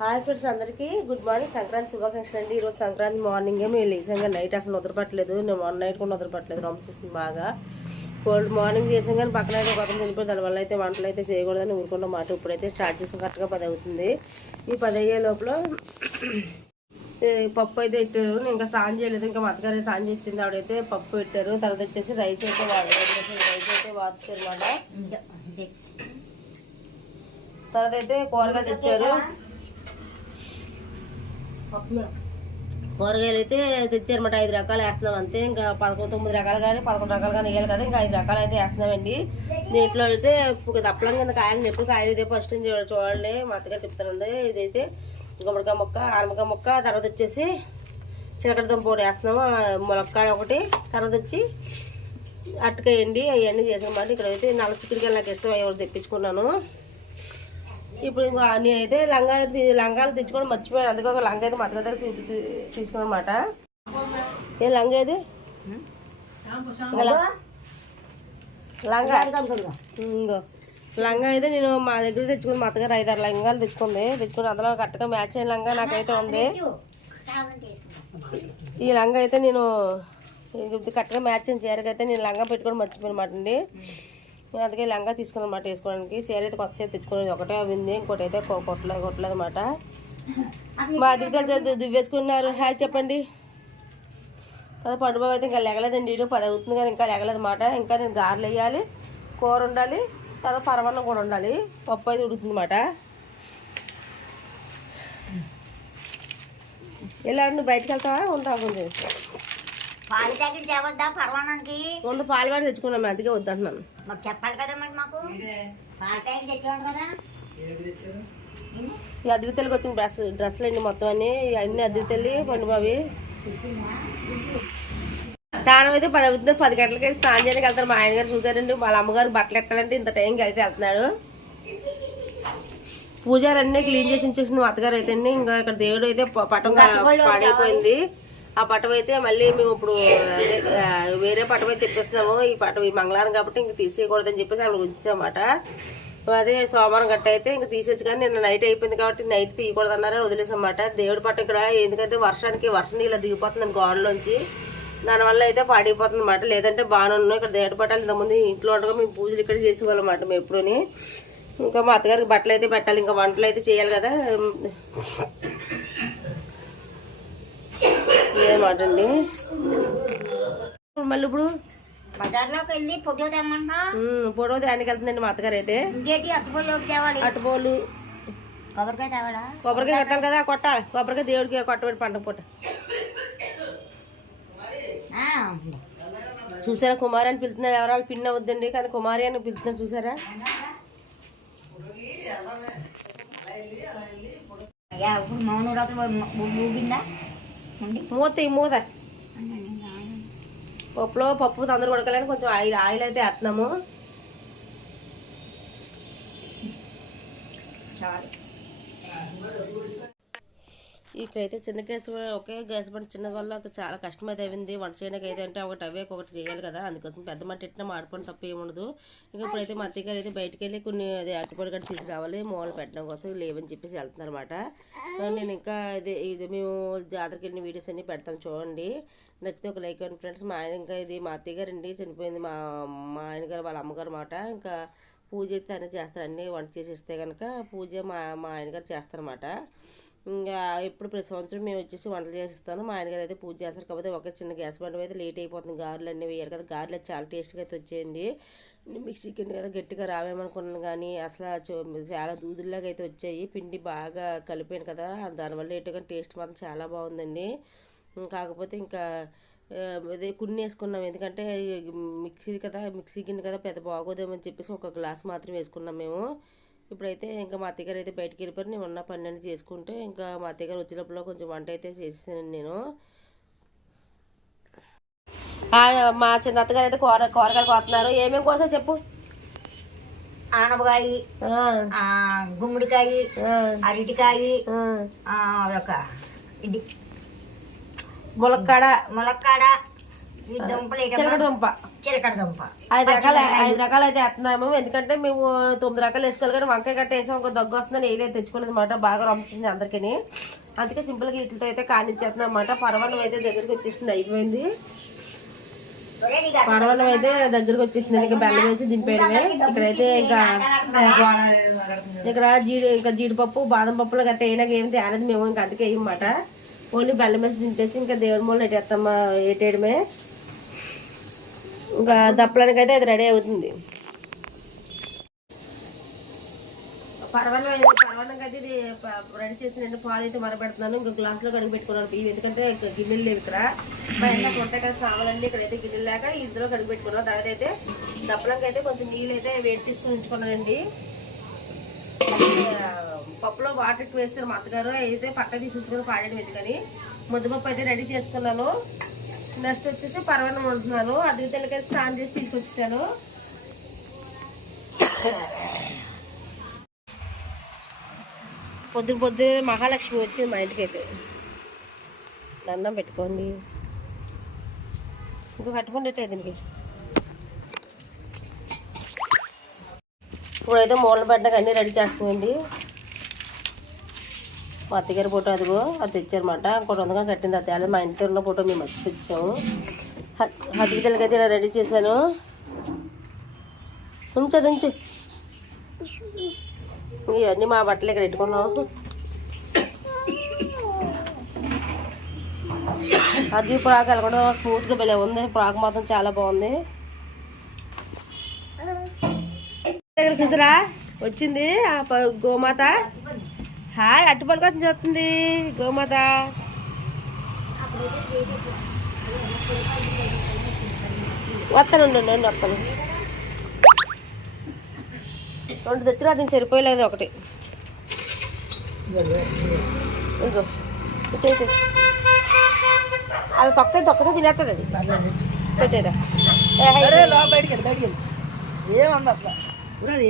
Hi friends అందరికీ. Good morning. Sankranti శుభాకాంక్షలు అండి. ఈరోజు సంక్రాంతి మార్నింగ్ మేము లేసాగా నైట్ అసలు నిద్రపట్టలేదు. నేను వన్ నైట్ కూడా నిద్రపట్టలేదు. రొమ్మ బాగా. కోల్డ్ మార్నింగ్ చేసాం కానీ పక్కన అయితే కొత్త తినిపోయి దానివల్ల అయితే వంటలు అయితే చేయకూడదని ఊరుకున్న మాట. ఇప్పుడైతే స్టార్ట్ చేసాం. కరెక్ట్గా పది అవుతుంది. ఈ పది అయ్యే లోపల పప్పు అయితే పెట్టారు. నేను ఇంకా స్నానం చేయలేదు. ఇంకా మా అత్తగారు స్నానం చేసింది ఆవిడైతే పప్పు పెట్టారు. తర్వాత వచ్చేసి రైస్ అయితే వాడు రైస్ అయితే వాచారు అనమాట తర్వాత అయితే కూరగాయలు తెచ్చారు. కూరగాయలు అయితే తెచ్చారన్నమాట ఐదు రకాలు వేస్తున్నాం అంతే. ఇంకా పదకొండు తొమ్మిది రకాలు కానీ పదకొండు రకాలు కానీ వేయాలి కదా. ఇంకా ఐదు రకాలు అయితే వేస్తున్నామండి. దీంట్లో అయితే దప్పలం కింద కాయలు ఎప్పుడు కాయలు ఇదే ఫస్ట్ చూడండి. మా అత్తగారు చెప్తానండి ఇదైతే గుమ్మడికాయ మొక్క ఆనమకాయ మొక్క తర్వాత వచ్చేసి చిలకడ దుంప ఒకటి వేస్తున్నాము. ములక్కాడ ఒకటి తర్వాత వచ్చి అట్టకాయండి అవన్నీ చేసామండి ఇక్కడ అయితే నల్ల చిక్కుడికాయలు నాకు ఇష్టం. అవి తెప్పించుకున్నాను. ఇప్పుడు నేనైతే లంగా లంగాలు తెచ్చుకోవడం మర్చిపోయాను. అందుకే ఒక లంగా అయితే మా దగ్గర తీసుకున్నమాట. ఏ లంగా ఇది? లంగా. ఇంకో. లంగా అయితే నేను మా దగ్గర తెచ్చుకుంది. మా అత్తగారు ఐదారు లంగాలు తెచ్చుకుంది. తెచ్చుకుని అందులో కరెక్ట్గా మ్యాచ్ అయిన లంగా నాకైతే ఉంది. ఈ లంగా అయితే నేను కరెక్ట్గా మ్యాచ్ అయిన చీరకి అయితే నేను లంగా పెట్టుకోవడం మర్చిపోయినమాట అండి. నేను అందుకే లంగా తీసుకున్నమాట వేసుకోవడానికి. సేల్ అయితే కొత్త చీర తెచ్చుకునేది ఒకటే ఉంది. ఇంకోటి అయితే కొట్టలేదు కొట్టలేదు అనమాట మా అధికారులు దువ్వేసుకున్నారు. హాయ్ చెప్పండి. తర్వాత పండుబాబు అయితే ఇంకా లెగలేదండి. ఇటు పది అవుతుంది కానీ ఇంకా లెగలేదు మాట ఇంకా నేను గారెలు వేయాలి కూర ఉండాలి తర్వాత పరమాన్నం కూడా ఉండాలి పప్పు అయితే ఉడుకుతుంది ఎలా నువ్వు బయటకు వెళ్తావా? ఉంటావు కొంచెం పాల ప్యాకెట్ తేవద్దా పర్వానికి ముందు పాలు వాడి తెచ్చుకున్నాం మేము అందుకే వద్దంటున్నాను. మాకు చెప్పాలి కదా మరి మాకు. పాల ప్యాకెట్ తెచ్చేవాడు కదా. ఈ అద్వితలకి వచ్చిన డ్రెస్ డ్రెస్సులు అండి మొత్తం అన్ని అన్ని అద్వితల్లి పండుబావి స్నానం అయితే పది అవుతుంది పది గంటలకి స్నానం చేయడానికి వెళ్తారు. మా ఆయన గారు చూసారండి వాళ్ళ అమ్మగారు బట్టలు ఎట్టాలంటే ఇంత టైంకి అయితే వెళ్తున్నాడు. పూజారి అన్నీ క్లీన్ చేసి ఉంచేసింది మా అత్తగారు అయితే అండి ఇంకా ఇక్కడ దేవుడు అయితే పటం పాడైపోయింది. ఆ పటం అయితే మళ్ళీ మేము ఇప్పుడు అదే, వేరే పటం అయితే తెప్పిస్తున్నాము. ఈ పటం ఈ మంగళవారం కాబట్టి ఇంక తీసేయకూడదని చెప్పేసి అక్కడ ఉంచామాట అదే సోమవారం గట్ట అయితే ఇంక తీసేచ్చు కానీ నిన్న నైట్ అయిపోయింది కాబట్టి నైట్ తీయకూడదు అన్నారని వదిలేసామన్నమాట దేవుడి పట్టం ఇక్కడ ఎందుకంటే వర్షానికి వర్షం నీళ్ళు దిగిపోతుంది గోడలోంచి. దానివల్ల అయితే పాడైపోతుంది అన్నమాట లేదంటే బాగానే ఉన్నాయి ఇక్కడ దేవుడి పట్టాలు ఇంతకుముందు ఇంట్లో ఉండగా మేము పూజలు ఇక్కడ చేసేవాళ్ళం మేము ఎప్పుడూని. ఇంకా మా అత్తగారికి బట్టలు అయితే పెట్టాలి. ఇంకా వంటలు అయితే చేయాలి కదా. అండి మళ్ళీ ఇప్పుడు బజార్లోకి వెళ్ళి పొడవ దానికి వెళ్తుందండి మా అత్తగారు అయితే అటుపోలు. కొబ్బరికాయ తేవాలా? కొబ్బరికాయ కొట్టాలి కదా కొట్టాలి కొబ్బరికాయ దేవుడికి కొట్టబెట్టి పంట. పూట చూసారా కుమారి అని పిలుతున్నారు ఎవరాలు పిన్ అవద్దండి కానీ కుమారి అని పిలుతున్నారు చూసారా? మౌన ఊగిందా? మూత ఈ మూత. పప్పులో పప్పు తొందర ఉడకలేని కొంచెం ఆయిల్ ఆయిల్ అయితే వేస్తున్నాము. చాలు. ఇక్కడైతే చిన్న గ్యాస్ ఒకే గ్యాస్ బండి చిన్న వల్ల చాలా కష్టం అయితే అయింది వంట చేయడానికి అయితే అంటే ఒకటి అవే ఒకటి చేయాలి కదా. అందుకోసం పెద్ద మంట ఇట్టినా మాడుకోవడం తప్ప ఏముండదు ఇంకా ఇప్పుడైతే మా అత్తయ్య గారు అయితే బయటికి వెళ్ళి కొన్ని అది అట్టుపొడి గట్టి తీసుకురావాలి మూలలు పెట్టడం కోసం లేవని చెప్పేసి వెళ్తున్నారనమాట నేను ఇంకా ఇది ఇది మేము జాతరకి వెళ్ళిన వీడియోస్ అన్ని పెడతాం చూడండి. నచ్చితే ఒక లైక్ అండి ఫ్రెండ్స్. మా ఆయన ఇంకా ఇది మా అత్తయ్య గారు అండి చనిపోయింది మా మా ఆయన గారు వాళ్ళ అమ్మగారు మాట ఇంకా పూజ అయితే అన్నీ చేస్తారు. అన్నీ వంట చేసి ఇస్తే కనుక పూజ మా మా ఆయన గారు చేస్తారన్నమాట. ఇంకా ఎప్పుడు ప్రతి సంవత్సరం మేము వచ్చేసి వంటలు చేసిస్తాను. మా ఆయన గారు అయితే పూజ చేస్తారు కాకపోతే ఒక చిన్న గ్యాస్ బండ అయితే లేట్ అయిపోతుంది. గారెలు అన్నీ వేయాలి కదా. గారెలు చాలా టేస్ట్గా అయితే వచ్చేయండి. మిక్సీ కింద కదా గట్టిగా రావేమనుకున్నాను కానీ అసలు చాలా దూదుల్లాగా అయితే వచ్చాయి. పిండి బాగా కలిపాను కదా. దానివల్ల ఏంటో టేస్ట్ మాత్రం చాలా బాగుందండి. కాకపోతే ఇంకా అదే కొన్ని వేసుకున్నాం. ఎందుకంటే మిక్సీ కదా మిక్సీ గిన్నె కదా పెద్ద బాగోదేమని చెప్పేసి ఒక గ్లాస్ మాత్రం వేసుకున్నాం మేము. ఇప్పుడైతే ఇంకా మా అత్తయ్య గారు అయితే బయటికి వెళ్ళిపోయి నేను ఉన్న పన్నెండు చేసుకుంటే ఇంకా మా అత్తయ్య గారు వచ్చినప్పుడు కొంచెం వంట అయితే చేసేసాను నేను. మా చిన్న అత్తగారు అయితే కూర కూరగాయలు కోస్తున్నారు. ఏమేమి కోసా చెప్పు? ఆనపకాయ గుమ్మడికాయ అరటికాయ ఒక ఇది. ములక్కాడ. ములక్కాడ ఐదు రకాలు ఐదు రకాలు అయితే వేస్తున్నాము. ఎందుకంటే మేము తొమ్మిది రకాలు వేసుకోవాలి కానీ వంకాయ గట్ట వేసాం ఒక దగ్గు వస్తుందని వేయలేదు తెచ్చుకోలేదు అనమాట బాగా రంపించింది అందరికీ అందుకే సింపుల్గా వీటితో అయితే కానిచ్చేస్తున్నాం అనమాట పరవన్నం అయితే దగ్గరికి వచ్చేసింది అయిపోయింది. పరవన్నం అయితే దగ్గరికి వచ్చేసింది ఇంకా బెల్లం వేసి దింపేయడమే. ఇక్కడైతే ఇంకా ఇక్కడ జీడి ఇంకా జీడిపప్పు బాదం పప్పులు గట్ట అయినాక ఏం తేనది మేము ఇంకా అందుకే వేయమాట ఓన్లీ బెల్లం వేసి దింపేసి ఇంకా దేవుడి మూల ఎట్టేస్తామా ఎట్టేయడమే ఇంకా దప్పలానికి అయితే అది రెడీ అవుతుంది. పరవన్నం అయితే అయితే ఇది రెడీ చేసిన పాలు అయితే మరబెడుతున్నాను. ఇంకా గ్లాస్లో కడిగి పెట్టుకున్నాను ఇవి ఎందుకంటే గిన్నెలు లేవు ఇక్కడ. బయట ఉంటాయి కదా సామాన్లన్నీ ఇక్కడైతే గిన్నెలు లేక ఇందులో కడిగి పెట్టుకున్నాను. తర్వాత అయితే దప్పలంకి అయితే కొంచెం నీళ్ళు అయితే వేడి చేసుకుని ఉంచుకున్నానండి. పప్పులో వాటర్ ఎక్కువ వేస్తారు మా అత్తగారు. అయితే పక్క తీసి ఉంచుకొని పాడేయడం ఎందుకని. ముద్దపప్పు అయితే రెడీ చేసుకున్నాను. నెక్స్ట్ వచ్చేసి పర్వణం ఉంటున్నాను అది తెల్లకైతే స్నానం చేసి తీసుకొచ్చేసాను. పొద్దున పొద్దున మహాలక్ష్మి వచ్చింది మా ఇంటికి అయితే దండం పెట్టుకోండి. ఇంకో కట్టుకోండి దీనికి? ఇప్పుడైతే మూలన అన్నీ రెడీ చేస్తామండి మా అత్తగారి ఫోటో అదిగో అది తెచ్చారనమాట ఇంకోటి వందగా కట్టింది అత్త అదే మా ఇంట్లో ఉన్న ఫోటో మేము వచ్చి తెచ్చాము. హతికితలకి అయితే ఇలా రెడీ చేశాను. ఉంచదు ఉంచు. ఇవన్నీ మా బట్టలు ఇక్కడ పెట్టుకున్నాం. అది ప్రాక్ అది కూడా స్మూత్గా భలే ఉంది. ప్రాక్ మాత్రం చాలా బాగుంది. దగ్గర చూసారా? వచ్చింది ఆ గోమాత. హాయ్ అట్టుపడి కోసం చూస్తుంది. గోమాత వస్తాను నేను వస్తాను. రెండు తెచ్చినా అది సరిపోయలేదు ఒకటి. అది తొక్క తొక్కనే తినేస్తుంది అది. పెట్టేదా బయటికి వెళ్ళి బయటికి వెళ్ళి. ఏమంది అసలు?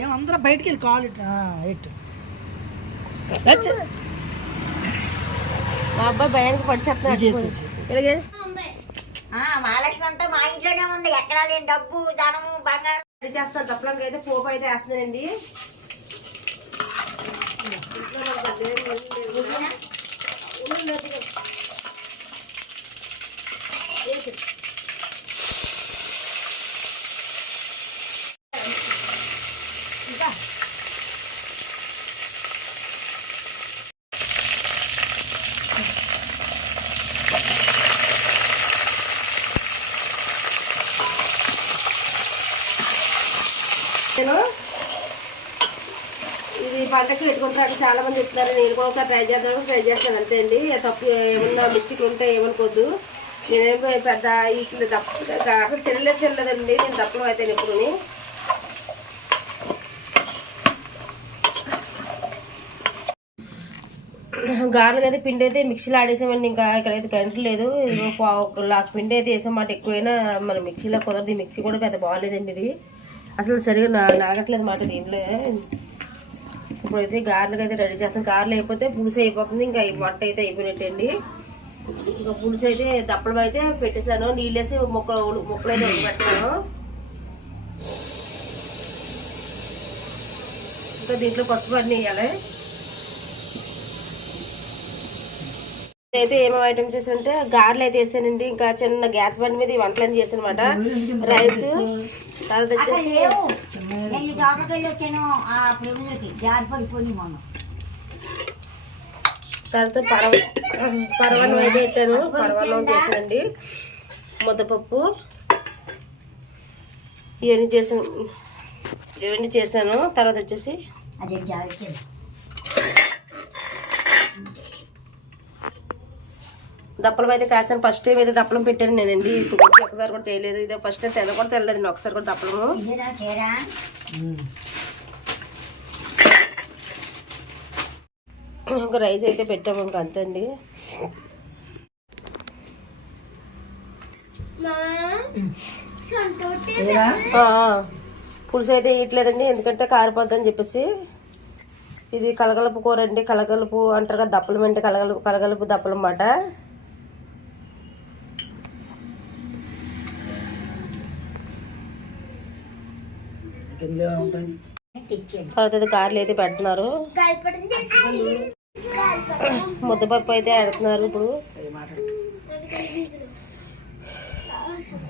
ఏమందరూ బయటికి వెళ్ళి కాలు ఇటు ఆ, ఇటు వచ్చి. మా అబ్బాయి భయానికి పడిచేస్తున్నాడు ఇలాగే. ఆ, మహాలక్ష్మి అంతా మా ఇంట్లోనే ఉంది. ఎక్కడా లేని డబ్బు ధనము బంగారం. రెడీ చేస్తాను తప్పడానికి అయితే పోపు అయితే వేస్తున్నానండి నేను ఇది పంటకి పెట్టుకుంటారు చాలా మంది చెప్తున్నారు నేను కూడా ఒకసారి ట్రై చేద్దాం ట్రై చేస్తాను. అంతే అండి. తప్పు ఏమన్నా మిస్టేక్లు ఉంటే ఏమనుకోద్దు. నేనేం పెద్ద ఇట్లా తప్పు అసలు తినలేదు తినలేదండి నేను తప్పులు అయితే ఎప్పుడు గారెలు అయితే పిండి అయితే మిక్సీలో ఆడేసామండి. ఇంకా ఇక్కడైతే కరెంట్ లేదు. లాస్ట్ పిండి అయితే వేసామాట ఎక్కువైనా మన మిక్సీలో కుదరదు. ఈ మిక్సీ కూడా పెద్ద బాగాలేదండి ఇది. అసలు సరిగా నాగట్లేదు మాట దీంట్లో ఇప్పుడైతే గారెలకు అయితే రెడీ చేస్తాం. గారెలు అయిపోతే పులుసు అయిపోతుంది. ఇంకా ఈ వంట అయితే అయిపోయినట్టండి. ఇంకా పులుసు అయితే దప్పడం అయితే పెట్టేశాను. నీళ్ళు వేసి మొక్కలు మొక్కలు అయితే పెట్టాను ఇంకా దీంట్లో పసుపు అన్నీ వేయాలి. అయితే ఏమేమి ఐటమ్స్ చేసానంటే గారెలు అయితే వేసానండి. ఇంకా చిన్న గ్యాస్ బండి మీద వంటలన్నీ చేశాను అనమాట రైస్ తర్వాత వచ్చేసి తర్వాత పరవ పరవన్నం అయితే పెట్టాను. పరవన్నం చేశానండి. ముద్దపప్పు. ఇవన్నీ చేసాను ఇవన్నీ చేశాను. తర్వాత వచ్చేసి అదే జాగ్రత్త దప్పలం అయితే కాసాను ఫస్ట్ టైం అయితే దప్పలం పెట్టాను నేనండి. ఇప్పుడు వచ్చి ఒకసారి కూడా చేయలేదు. ఇదే ఫస్ట్ టైం తెల్ల కూడా తెల్లలేదు నేను. ఒకసారి కూడా దప్పలము. ఇంకా రైస్ అయితే పెట్టాము ఇంకా అంతే అండి పులుసు అయితే వేయట్లేదండి ఎందుకంటే కారిపోద్దని చెప్పేసి. ఇది కలగలుపు కూర అండి. కలగలుపు అంటారు కదా దప్పలం అంటే కలగలుపు కలగలుపు దప్పలం అన్నమాట ఇందులో ఉంటుంది తెచ్చాను తర్వాత అయితే గారెలు అయితే పెడుతున్నారు. ముద్దపప్పు అయితే పెడుతున్నారు ఇప్పుడు.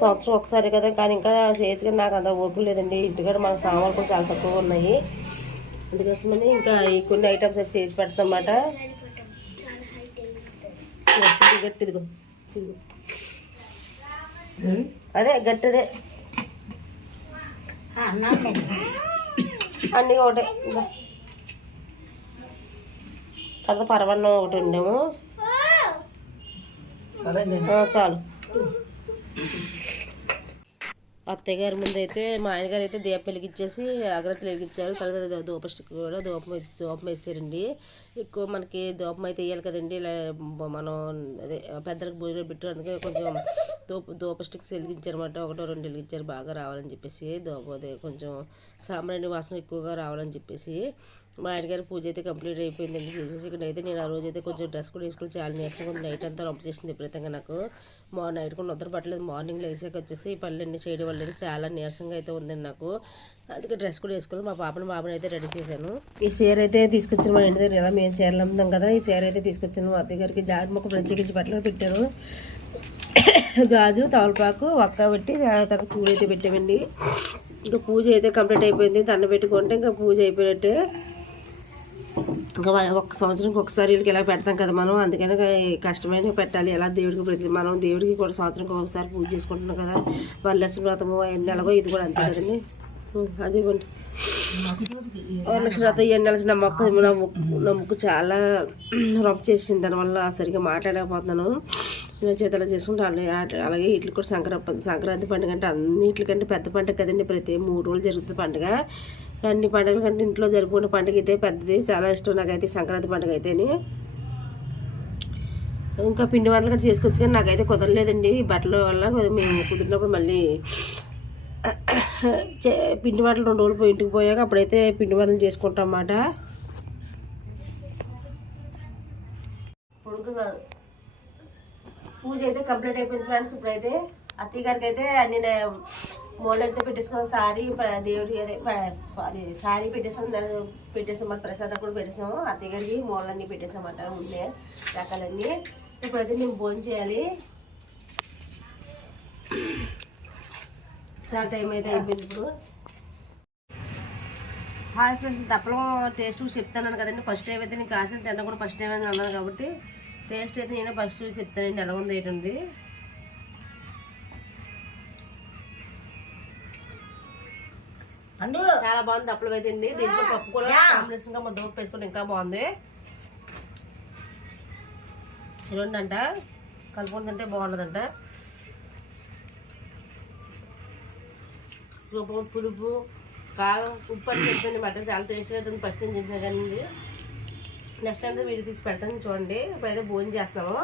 సంవత్సరం ఒకసారి కదా కానీ ఇంకా చేయొచ్చు నాకు అంత ఓపిక లేదండి. ఇంటికాడ మన సామాన్లు కూడా చాలా తక్కువ ఉన్నాయి. అందుకోసమని ఇంకా ఈ కొన్ని ఐటమ్స్ అయితే చేసి పెడతామన్నమాట గట్టిదిగో ఇదిగో. అదే గట్టిదే. అన్నీ ఒకటే. తర్వాత పరవన్నం ఒకటి ఉండేమో చాలు. అత్తయ్య గారి ముందు అయితే మా ఆయన గారు అయితే దీపం వెలిగించేసి అగరత్తులు వెలిగించారు. తర్వాత దూప కూడా దూపం వేసి దూపం వేసారండి. ఎక్కువ మనకి దూపం అయితే వేయాలి కదండి. ఇలా మనం అదే పెద్దలకు భోజనం పెట్టు అందుకే కొంచెం దూప దూప స్టిక్స్ వెలిగించారన్నమాట. ఒకటో రెండు వెలిగించారు బాగా రావాలని చెప్పేసి దూప కొంచెం సాంబ్రాణి వాసన ఎక్కువగా రావాలని చెప్పేసి మా ఆయనగారి పూజ అయితే కంప్లీట్ అయిపోయిందండి. చేసేసి ఇక్కడ అయితే నేను ఆ రోజు అయితే కొంచెం డ్రెస్ కూడా వేసుకుని చాలా నేర్చుకుని నైట్ అంతా రొంప చేసింది విపరీతంగా నాకు. మార్నింగ్ నైట్ కూడా నిద్ర పట్టలేదు. మార్నింగ్ లేసాక వచ్చేసి ఈ పనులన్నీ చేయడం వల్ల చాలా నీరసంగా అయితే ఉందండి నాకు. అందుకే డ్రెస్ కూడా వేసుకుని మా పాపను బాబుని అయితే రెడీ చేశాను. ఈ చీర అయితే తీసుకొచ్చిన మా ఇంటి దగ్గర ఎలా మేము చీరలు అమ్ముతాం కదా ఈ చీర అయితే తీసుకొచ్చాను మా అత్తయ్య గారికి జాడి మొక్క ప్రత్యేకించి బట్టలు పెట్టాను గాజు తవలపాకు ఒక్క పెట్టి తర్వాత పూలు అయితే పెట్టామండి. ఇంకా పూజ అయితే కంప్లీట్ అయిపోయింది. దండ పెట్టుకుంటే ఇంకా పూజ అయిపోయినట్టే. ఇంకా ఒక సంవత్సరానికి ఒకసారి వీళ్ళకి ఇలా పెడతాం కదా మనం అందుకని కష్టమైన పెట్టాలి. ఎలా దేవుడికి ప్రతి మనం దేవుడికి కూడా సంవత్సరానికి ఒకసారి పూజ చేసుకుంటున్నాం కదా. వరలక్ష్మి వ్రతము ఎన్ని నెలగో ఇది కూడా అంతే కదండి. ఉం, అదే వరలక్ష్మి వ్రతం ఎన్ని నెలలు నా మొక్క నా ముక్కు నా ముక్కు చాలా రొంప చేసింది. దానివల్ల సరిగ్గా మాట్లాడలేకపోతున్నాను. ఇలా చేతలా చేసుకుంటే అలాగే అలాగే కూడా సంక్రాంతి సంక్రాంతి పండుగ అంటే అన్నిటికంటే పెద్ద పండుగ కదండి. ప్రతి మూడు రోజులు జరుగుతుంది పండుగ. అన్ని పండుగల కంటే ఇంట్లో జరుపుకునే పండుగ అయితే పెద్దది. చాలా ఇష్టం నాకైతే సంక్రాంతి పండుగ అయితేనే. ఇంకా పిండి వంటలు కూడా చేసుకోవచ్చు కానీ నాకైతే కుదరలేదండి. బట్టల వల్ల మేము కుదిరినప్పుడు మళ్ళీ చే- పిండి వంటలు రెండు రోజులు పోయి ఇంటికి పోయాక అప్పుడైతే పిండి వంటలు చేసుకుంటాం అన్నమాట. పూజ అయితే కంప్లీట్ అయిపోయింది ఫ్రెండ్స్. ఇప్పుడైతే అత్తయ్య గారికి అయితే అన్ని మోడల్ అయితే సారీ దేవుడి దేవుడికి అదే సారీ సారీ పెట్టేసాం పెట్టేసాం మరి ప్రసాదం కూడా పెట్టేసాము. అత్తయ్య గారికి మోడల్ అన్ని పెట్టేసామంట ఉండే రకాలన్నీ. ఇప్పుడైతే మేము భోజనం చేయాలి. చాలా టైం అయితే అయిపోయింది ఇప్పుడు. హాయ్ ఫ్రెండ్స్ తప్పలో టేస్ట్ చెప్తాను కదండి. ఫస్ట్ టైం అయితే నేను కాసిన తిన్న కూడా ఫస్ట్ టైం అని అన్నాను కాబట్టి టేస్ట్ అయితే నేను ఫస్ట్ చెప్తానండి ఎలా ఉంది ఏంటండి చాలా బాగుంది. దప్పలం అయితే దీంట్లో పప్పు కూడా కాంబినేషన్గా పప్పు వేసుకుంటే ఇంకా బాగుంది. చూడండి అంట కలుపుకుంటే తింటే బాగుంటుందంట ఉప్పు పులుపు కారం ఉప్పు అని చెప్పండి మటన్ చాలా టేస్ట్గా అవుతుంది. ఫస్ట్ టైం చేసినా కానీ. నెక్స్ట్ టైం వీడియో తీసి పెడతాను. చూడండి. ఇప్పుడైతే భోజనం చేస్తాము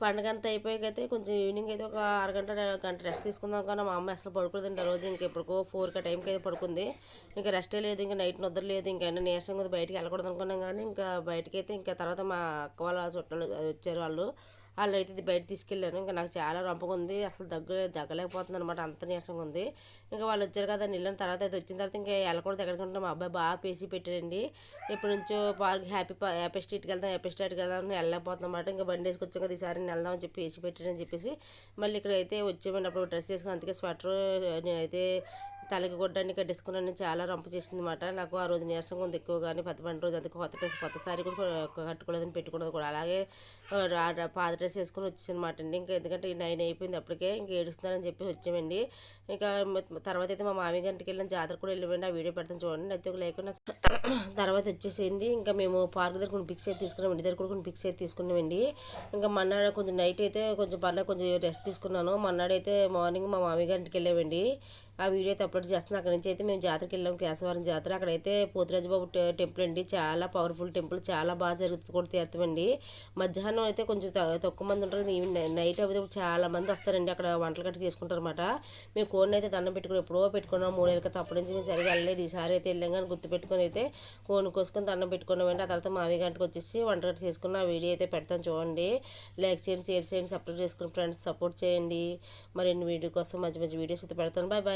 పండుగ అంతా అయిపోయాకైతే కొంచెం ఈవినింగ్ అయితే ఒక అరగంట గంట రెస్ట్ తీసుకుందాం కానీ మా అమ్మ అసలు పడుకోలేదండి ఆ రోజు. ఇంక ఎప్పటికో ఫోర్ క టైంకి అయితే పడుకుంది. ఇంకా రెస్టే లేదు ఇంకా నైట్ నిద్ర లేదు ఇంకా అయినా నీరసంగా ఉంది. బయటికి వెళ్ళకూడదు అనుకున్నాం కానీ ఇంకా బయటకి అయితే ఇంకా తర్వాత మా అక్క వాళ్ళ చుట్టాలు వచ్చారు వాళ్ళు. వాళ్ళు అయితే బయట తీసుకెళ్ళాను ఇంకా నాకు చాలా రొంపగా ఉంది. అసలు దగ్గర దగ్గలేకపోతుంది అనమాట అంత నీరసంగా ఉంది. ఇంకా వాళ్ళు వచ్చారు కదా వెళ్ళిన తర్వాత అయితే వచ్చిన తర్వాత ఇంకా వెళ్ళకూడదు ఎక్కడికంటే మా అబ్బాయి బాగా పేసి పెట్టారండి ఎప్పటి నుంచో పార్క్ హ్యాపీ హ్యాపీ స్ట్రీట్కి వెళ్దాం హ్యాపీ స్ట్రీట్కి వెళ్దాం వెళ్ళకపోతుంది అనమాట ఇంకా బండి వేసుకొచ్చాం కదా ఈసారి వెళ్దాం అని చెప్పి వేసి పెట్టారని చెప్పేసి మళ్ళీ ఇక్కడైతే అయితే వచ్చామండి అప్పుడు డ్రెస్ చేసుకుని అందుకే స్వెటర్ నేనైతే తలకి గుడ్డని కట్టేసుకున్నాను చాలా రంపు చేసింది అనమాట నాకు ఆ రోజు నీరసంగా ఉంది ఎక్కువ కానీ పెద్ద పంట రోజు అందుకే కొత్త డ్రెస్ కొత్త సారీ కూడా కట్టుకోలేదని పెట్టుకున్నది కూడా. అలాగే పాత డ్రెస్ వేసుకుని వచ్చేసనమాట అండి. ఇంకా ఎందుకంటే నైన్ అయిపోయింది అప్పటికే ఇంకా ఏడుస్తున్నానని చెప్పి వచ్చామండి. ఇంకా తర్వాత అయితే మా మామయ్య గంటకి వెళ్ళిన జాతర కూడా వెళ్ళిపోయింది. ఆ వీడియో పెడతాను చూడండి. అయితే ఒక లేకుండా తర్వాత వచ్చేసేయండి. ఇంకా మేము పార్క్ దగ్గర కొన్ని పిక్స్ అయితే తీసుకున్నాం. ఇంటి దగ్గర కూడా కొన్ని పిక్స్ అయితే తీసుకున్నామండి. ఇంకా మన్నాడు కొంచెం నైట్ అయితే కొంచెం పర్లేదు కొంచెం రెస్ట్ తీసుకున్నాను. మన్నాడు అయితే మార్నింగ్ మా మామయ్య గారింటికి వెళ్ళామండి. ఆ వీడియో అయితే అప్లోడ్ చేస్తున్నాను. అక్కడ నుంచి అయితే మేము జాతరకి వెళ్ళాం. కేశవరం జాతర. అక్కడైతే పోతురాజుబాబు టెంపుల్ అండి. చాలా పవర్ఫుల్ టెంపుల్. చాలా బాగా జరుగుతుంది కూడా తీర్థమండి మధ్యాహ్నం అయితే కొంచెం తక్కువ మంది ఉంటారు. నైట్ అయితే చాలా మంది వస్తారండి. అక్కడ వంటలు గట్ట చేసుకుంటారు అనమాట మేము కోడిని అయితే దండం పెట్టుకుని ఎప్పుడో పెట్టుకున్నాం. మూడేళ్ళ క్రితం అప్పటి నుంచి మేము సరిగా వెళ్ళలేదు. ఈసారి అయితే వెళ్ళాం కానీ గుర్తు పెట్టుకొని అయితే కోడిని కోసుకొని దండం పెట్టుకున్నామండి. ఆ తర్వాత మావి గంటకు వచ్చేసి వంట గట్ట చేసుకున్న. ఆ వీడియో అయితే పెడతాను చూడండి. లైక్ చేయండి షేర్ చేయండి సపోర్ట్ చేసుకుని ఫ్రెండ్స్ సపోర్ట్ చేయండి. మరిన్ని వీడియో కోసం మంచి మంచి వీడియోస్ అయితే పెడతాను. Bye bye